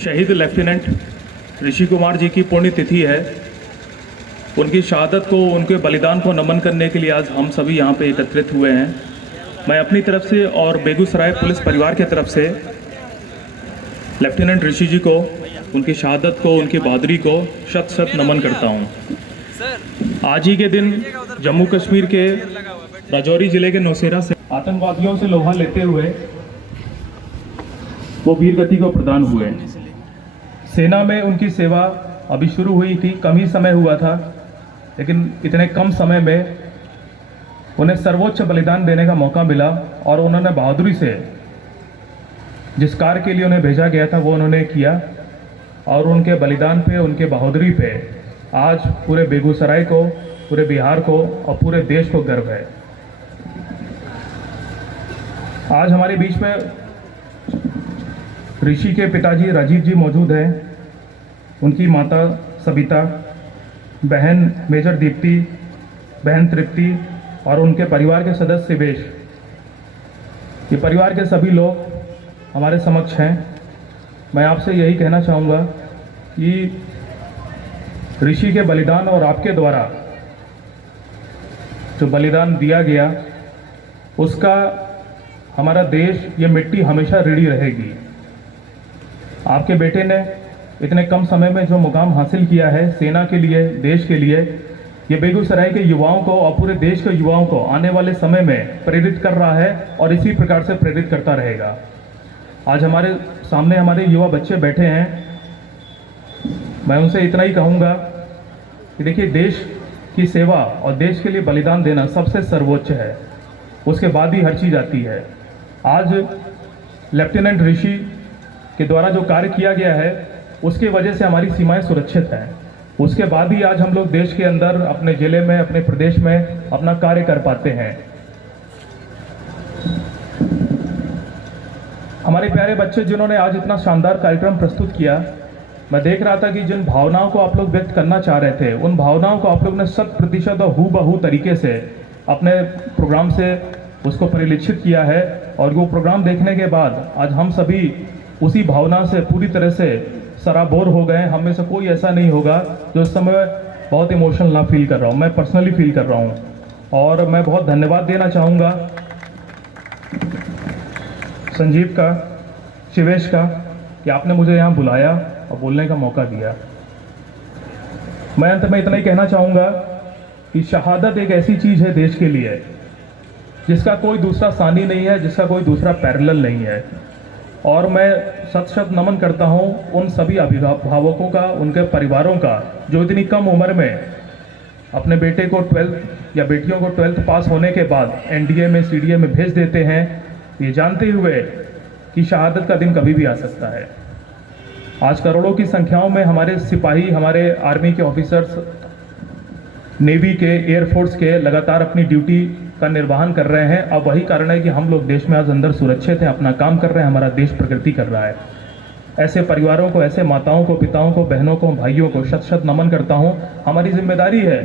शहीद लेफ्टिनेंट ऋषि कुमार जी की पुण्यतिथि है। उनकी शहादत को, उनके बलिदान को नमन करने के लिए आज हम सभी यहाँ पे एकत्रित हुए हैं। मैं अपनी तरफ से और बेगूसराय पुलिस परिवार की तरफ से लेफ्टिनेंट ऋषि जी को, उनकी शहादत को, उनकी बहादुरी को शत शत नमन करता हूँ। आज ही के दिन जम्मू कश्मीर के राजौरी जिले के नौशेरा से आतंकवादियों से लोहा लेते हुए वो वीर गति को प्रदान हुए। सेना में उनकी सेवा अभी शुरू हुई थी, कम ही समय हुआ था, लेकिन इतने कम समय में उन्हें सर्वोच्च बलिदान देने का मौका मिला और उन्होंने बहादुरी से जिस कार्य के लिए उन्हें भेजा गया था वो उन्होंने किया। और उनके बलिदान पे, उनके बहादुरी पे आज पूरे बेगूसराय को, पूरे बिहार को और पूरे देश को गर्व है। आज हमारे बीच में ऋषि के पिताजी राजीव जी मौजूद हैं, उनकी माता सबिता, बहन मेजर दीप्ति, बहन तृप्ति और उनके परिवार के सदस्य शिवेश। ये परिवार के सभी लोग हमारे समक्ष हैं। मैं आपसे यही कहना चाहूँगा कि ऋषि के बलिदान और आपके द्वारा जो बलिदान दिया गया उसका हमारा देश, ये मिट्टी हमेशा ऋणी रहेगी। आपके बेटे ने इतने कम समय में जो मुकाम हासिल किया है सेना के लिए, देश के लिए, ये बेगूसराय के युवाओं को और पूरे देश के युवाओं को आने वाले समय में प्रेरित कर रहा है और इसी प्रकार से प्रेरित करता रहेगा। आज हमारे सामने हमारे युवा बच्चे बैठे हैं। मैं उनसे इतना ही कहूँगा कि देखिए, देश की सेवा और देश के लिए बलिदान देना सबसे सर्वोच्च है, उसके बाद ही हर चीज़ आती है। आज लेफ्टिनेंट ऋषि के द्वारा जो कार्य किया गया है उसके वजह से हमारी सीमाएं सुरक्षित हैं। उसके बाद ही आज हम लोग देश के अंदर, अपने जिले में, अपने प्रदेश में अपना कार्य कर पाते हैं। हमारे प्यारे बच्चे जिन्होंने आज इतना शानदार कार्यक्रम प्रस्तुत किया, मैं देख रहा था कि जिन भावनाओं को आप लोग व्यक्त करना चाह रहे थे उन भावनाओं को आप लोग ने 100% और हूबहू तरीके से अपने प्रोग्राम से उसको परिलक्षित किया है। और वो प्रोग्राम देखने के बाद आज हम सभी उसी भावना से पूरी तरह से सराबोर हो गए। हम में से कोई ऐसा नहीं होगा जो इस समय बहुत इमोशनल ना फील कर रहा हूँ। मैं पर्सनली फील कर रहा हूँ और मैं बहुत धन्यवाद देना चाहूँगा संजीव का, शिवेश का, कि आपने मुझे यहाँ बुलाया और बोलने का मौका दिया। मैं अंत में इतना ही कहना चाहूँगा कि शहादत एक ऐसी चीज़ है देश के लिए जिसका कोई दूसरा सानी नहीं है, जिसका कोई दूसरा पैरेलल नहीं है। और मैं शत शत नमन करता हूँ उन सभी अभिभावकों का, उनके परिवारों का, जो इतनी कम उम्र में अपने बेटे को 12th या बेटियों को 12th पास होने के बाद एनडीए में, सीडीए में भेज देते हैं, ये जानते हुए कि शहादत का दिन कभी भी आ सकता है। आज करोड़ों की संख्याओं में हमारे सिपाही, हमारे आर्मी के ऑफिसर्स, नेवी के, एयरफोर्स के लगातार अपनी ड्यूटी का निर्वहन कर रहे हैं। अब वही कारण है कि हम लोग देश में आज अंदर सुरक्षित हैं, अपना काम कर रहे हैं, हमारा देश प्रगति कर रहा है। ऐसे परिवारों को, ऐसे माताओं को, पिताओं को, बहनों को, भाइयों को शत शत नमन करता हूं। हमारी जिम्मेदारी है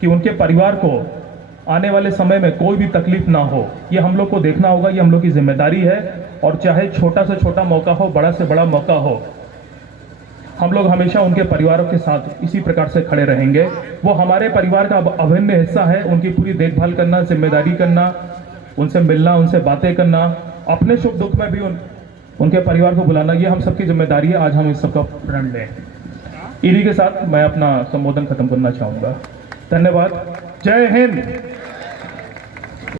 कि उनके परिवार को आने वाले समय में कोई भी तकलीफ ना हो, ये हम लोग को देखना होगा, ये हम लोग की जिम्मेदारी है। और चाहे छोटा से छोटा मौका हो, बड़ा से बड़ा मौका हो, हम लोग हमेशा उनके परिवारों के साथ इसी प्रकार से खड़े रहेंगे। वो हमारे परिवार का अभिन्न हिस्सा है। उनकी पूरी देखभाल करना, जिम्मेदारी करना, उनसे मिलना, उनसे बातें करना, अपने सुख दुख में भी उनके परिवार को बुलाना, ये हम सबकी जिम्मेदारी है। आज हम इस सबका प्रण लें। इन्हीं के साथ मैं अपना संबोधन खत्म करना चाहूँगा। धन्यवाद। जय हिंद।